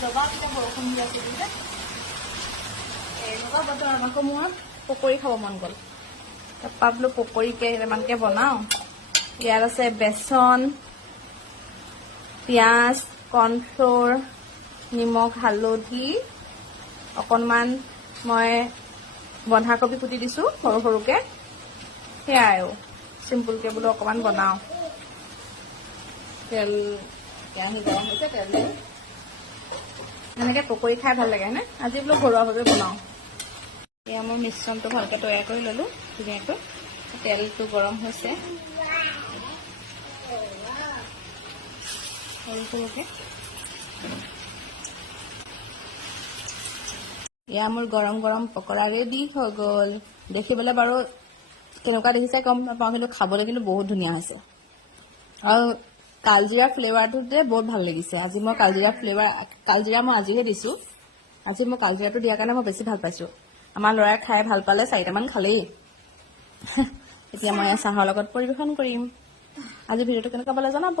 দবা পিঠা বৰষুণ দি আছে যে এনেকুৱা বতৰ আমাকো মোৰ পকৰি খাব মন গ'ল তাৰপৰা বোলো পকৰি কেইটামানকে বনাওঁ ইয়াত আছে বেচন পিঁয়াজ কৰ্ণফ্ল'ৰ নিমখ হালধি অকণমান মই বন্ধাকবি কুটি দিছোঁ সৰু সৰুকৈ সেয়াই আৰু চিম্পুলকৈ বোলো অকণমান বনাওঁ তেল কেৰাহী গৰম হৈছে তেল এনেকৈ পকৰি খাই ভাল লাগে হয়নে আজি বোলো ঘৰুৱাভাৱে বনাওঁ এয়া মোৰ মিশ্ৰণটো ভালকৈ তৈয়াৰ কৰি ল'লোঁ ধুনীয়াকৈ তেলটো গৰম হৈছে সৰু সৰুকৈ এয়া মোৰ গৰম গৰম পকৰা ৰেডি হৈ গ'ল দেখিবলৈ বাৰু কেনেকুৱা দেখিছে গম নাপাওঁ কিন্তু খাবলৈ কিন্তু বহুত ধুনীয়া হৈছে আৰু কালজিৰা ফ্লেভাৰটোতে বহুত ভাল লাগিছে আজি মই কালজিৰা মই আজিহে দিছোঁ আজি মই কালজিৰাটো দিয়াৰ কাৰণে মই বেছি ভাল পাইছোঁ আমাৰ ল'ৰাই খাই ভাল পালে 4টামান খালেই এতিয়া মই চাহৰ লগত পৰিৱেশন কৰিম আজি ভিডিঅ'টো কেনেকুৱা পালে জনাব